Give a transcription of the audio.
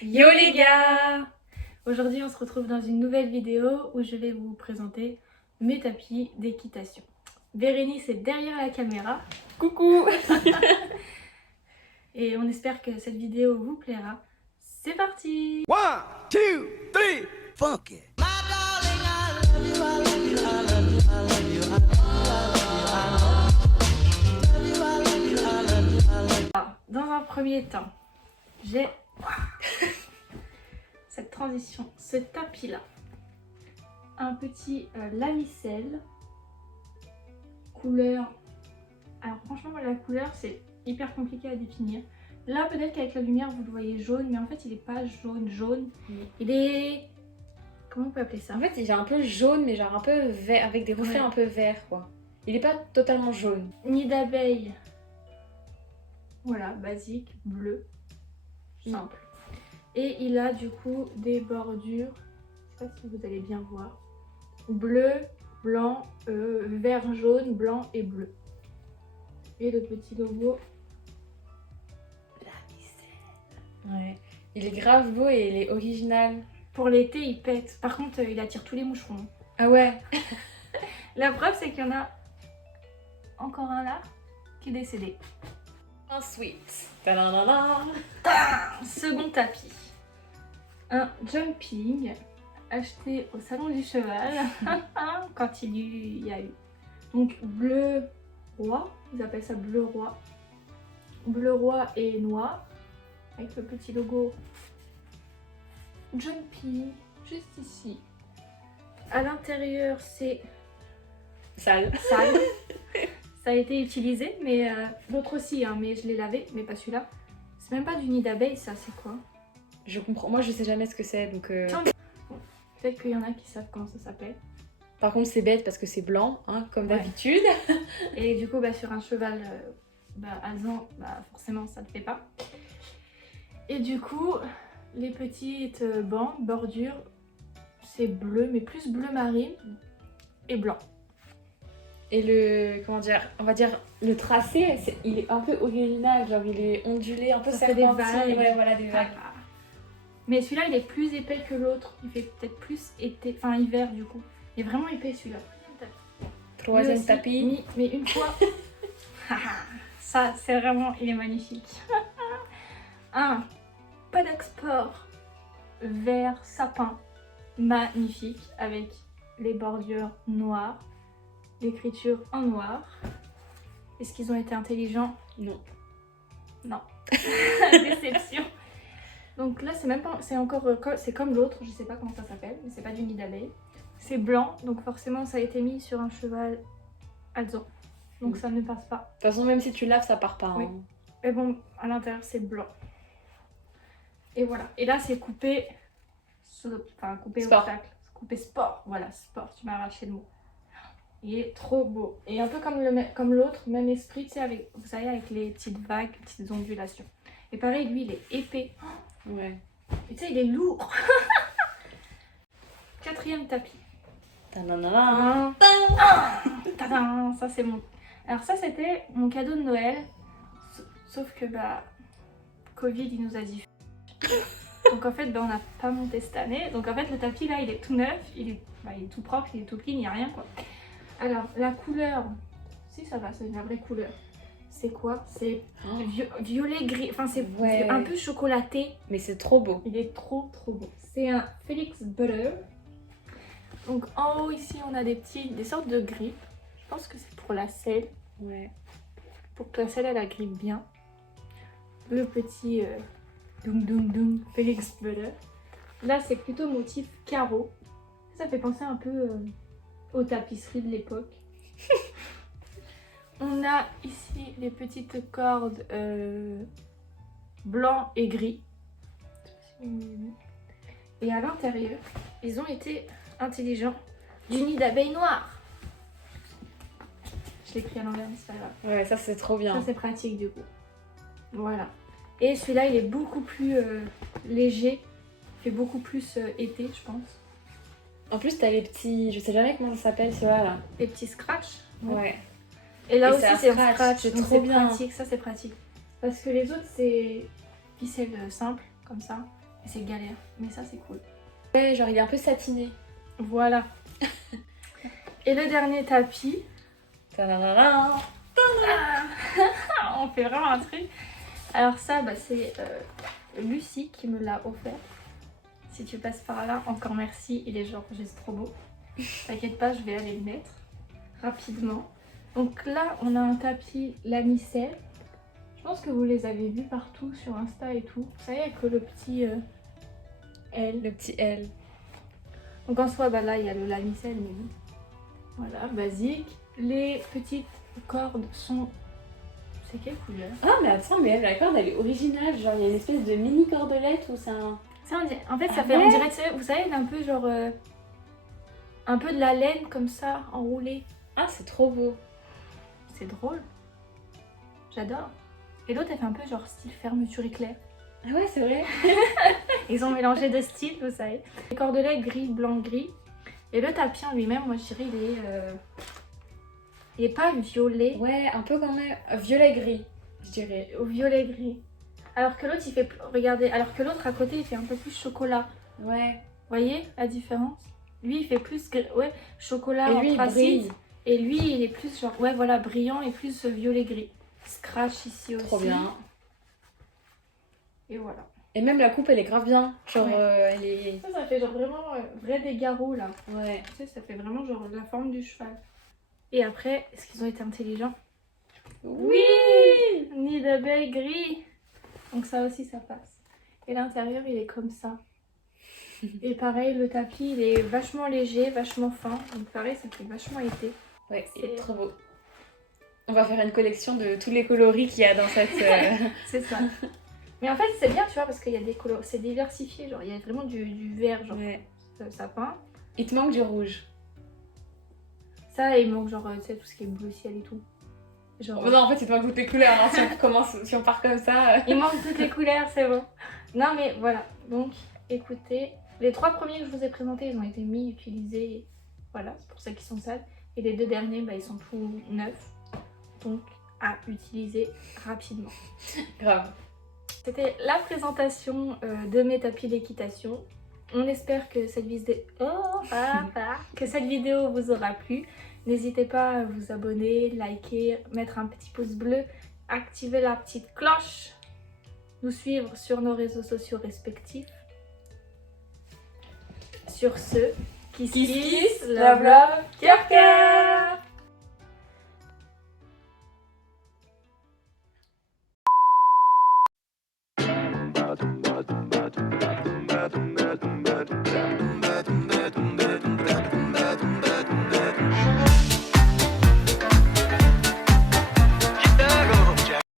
Yo les gars! Aujourd'hui on se retrouve dans une nouvelle vidéo où je vais vous présenter mes tapis d'équitation. Bérénice est derrière la caméra. Coucou. Et on espère que cette vidéo vous plaira. C'est parti! 1, 2, 3, funk it. Alors, dans un premier temps, j'ai cette transition, ce tapis là. Un petit lavicelle. Couleur. Alors franchement la couleur c'est hyper compliqué à définir. Là peut-être qu'avec la lumière vous le voyez jaune, mais en fait il est pas jaune. Il est... Comment on peut appeler ça? En fait, il est un peu jaune, mais genre un peu vert, avec des reflets Ouais. un peu verts, quoi. Il est pas totalement jaune. Nid d'abeille. Voilà, basique, bleu, simple. Et il a du coup des bordures, je sais pas si vous allez bien voir, bleu, blanc, vert, jaune, blanc et bleu. Et le petit logo Ouais. Il est grave beau et il est original. pour l'été, il pète. Par contre, il attire tous les moucherons. Ah ouais. La preuve, c'est qu'il y en a encore un là qui est décédé. Ensuite, tadadada. Second tapis. Un jumping acheté au salon du cheval quand il y a eu. Donc bleu roi, ils appellent ça bleu roi. Bleu roi et noir avec le petit logo jumping juste ici. À l'intérieur, c'est Sale. sale. Ça a été utilisé, mais l'autre aussi, hein, mais je l'ai lavé, mais pas celui-là. C'est même pas du nid d'abeille, ça, c'est quoi? Je comprends. Moi, je sais jamais ce que c'est, donc. Peut-être qu'il y en a qui savent comment ça s'appelle. Par contre, c'est bête parce que c'est blanc, hein, comme Ouais. d'habitude. Et du coup, bah, sur un cheval alezan, bah, forcément, ça ne fait pas. Et du coup, les petites bandes, bordures, c'est bleu, mais plus bleu marine et blanc. Et le, comment dire, on va dire, le tracé, il est un peu original, genre il est ondulé, un peu Ça fait des serpentine. vagues. Ouais, voilà, des vagues. Ah. Mais celui-là, il est plus épais que l'autre. Il fait peut-être plus été, enfin hiver du coup. Il est vraiment épais celui-là. Troisième Lui aussi, tapis. mais une fois. Ça, c'est vraiment, il est magnifique. Un paddock sport vert sapin, magnifique, avec les bordures noires, l'écriture en noir. Est-ce qu'ils ont été intelligents? Non. Non. Déception. Donc là, c'est même pas, c'est encore, c'est comme l'autre, je sais pas comment ça s'appelle, mais c'est pas du nid d'abeille. C'est blanc, donc forcément ça a été mis sur un cheval alezan. Donc ça ne passe pas. De toute façon, même si tu laves, ça part pas. Oui. Hein. Mais bon, à l'intérieur c'est blanc. Et voilà. Et là c'est coupé, enfin coupé Sport. obstacle, coupé sport. Voilà, sport. Tu m'as arraché le mot. Il est trop beau. Et un peu comme l'autre, même esprit, tu sais, avec, vous savez, avec les petites vagues, les petites ondulations. Et pareil, lui, il est épais. Ouais. Et tu sais, il est lourd. Quatrième tapis. Tadadada. Tadam, ça c'est mon. Alors ça c'était mon cadeau de Noël. Sauf que bah Covid il nous a dit. Donc en fait bah, on n'a pas monté cette année. Donc en fait le tapis là il est tout neuf, il est tout propre, il est tout clean, il n'y a rien quoi. Alors la couleur, si ça va, c'est une vraie couleur. C'est quoi? C'est violet gris, enfin c'est Ouais. un peu chocolaté. Mais c'est trop beau. Il est trop beau. C'est un Felix Butter. Donc en haut ici on a des sortes de grippes. Je pense que c'est pour la selle. Ouais. Pour que la selle elle agrippe bien. Le petit doum Felix Butter. Là c'est plutôt motif carreau. Ça fait penser un peu aux tapisseries de l'époque. On a ici les petites cordes blanc et gris. Et à l'intérieur, ils ont été intelligents. Du nid d'abeille noire. Je l'ai écrit à l'envers, mais c'est pas grave. Ouais, ça c'est trop bien. Ça c'est pratique du coup. Voilà. Et celui-là il est beaucoup plus léger. Il fait beaucoup plus été je pense. En plus, t'as les petits. Je sais jamais comment ça s'appelle, ceux-là. Là. Les petits scratchs. Ouais. Et là Et aussi c'est un c'est un scratch, scratch. c'est Donc trop c'est bien. pratique. Ça c'est pratique. Parce que les autres c'est ficelle simple comme ça. Et c'est galère, mais ça c'est cool. Ouais, genre il est un peu satiné. Voilà. Et le dernier tapis. Tadadada. On fait vraiment un truc. Alors ça, bah, c'est Lucie qui me l'a offert. Si tu passes par là, encore merci. Il est genre juste trop beau. T'inquiète pas, je vais aller le mettre rapidement. Donc là, on a un tapis lamiselle. Je pense que vous les avez vus partout sur Insta et tout. Vous savez, avec le petit L. Le petit L. Donc en soi, bah là, il y a le lamiselle, mais bon. Voilà, basique. Les petites cordes sont... C'est quelle couleur? Ah mais attends, mais la corde elle est originale. Genre il y a une espèce de mini cordelette ou c'est un... Ça, en fait, ça Ah fait, ouais. on dirait, vous savez, un peu genre... un peu de la laine comme ça, enroulée. Ah c'est trop beau. C'est drôle. J'adore. Et l'autre, elle fait un peu genre style fermeture éclair. Ah ouais c'est vrai. Ils ont mélangé deux styles, vous savez. Les cordelets gris, blanc, gris. Et le tapis en lui-même, moi je dirais, il est pas violet, Ouais, un peu quand même violet gris, je dirais. au violet gris. Alors que l'autre, il fait, regardez, alors que l'autre à côté, il fait un peu plus chocolat. Ouais. Voyez la différence? Lui, il fait plus, ouais, chocolat Et lui il anthracite. brille. Et lui, il est plus genre, ouais, voilà, brillant et plus violet gris. Scratch ici aussi. Trop bien. Et voilà. Et même la coupe elle est grave bien. Genre Ouais. elle est... Ça fait genre vraiment vrai des garrots là. Ouais. Tu sais, ça fait vraiment genre la forme du cheval. Et après, est-ce qu'ils ont été intelligents? Oui, nid d'abeille gris. Donc ça aussi, ça passe. Et l'intérieur, il est comme ça. Et pareil, le tapis, il est vachement léger, vachement fin. Donc pareil, ça fait vachement été. Ouais, C'est- c'est trop beau. On va faire une collection de tous les coloris qu'il y a dans cette... C'est ça. Mais en fait, c'est bien, tu vois, parce qu'il y a des couleurs, c'est diversifié. Genre, il y a vraiment du vert, genre Ouais. sapin. Il te manque du rouge. Ça, il manque genre, tu sais, tout ce qui est bleu ciel et tout. Genre, Oh, non, en fait, il te manque toutes les couleurs. Hein. Si on part comme ça... il manque toutes les couleurs, c'est bon. Non, mais voilà. Donc, écoutez, les 3 premiers que je vous ai présentés, ils ont été mis, utilisés. Voilà, c'est pour ça qu'ils sont sales. Et les 2 derniers, bah, ils sont tout neufs. Donc, à utiliser rapidement. Grave. C'était la présentation de mes tapis d'équitation. On espère que cette vidéo vous aura plu. N'hésitez pas à vous abonner, liker, mettre un petit pouce bleu, activer la petite cloche, nous suivre sur nos réseaux sociaux respectifs. Sur ce, kiss kiss, love love, cœur cœur.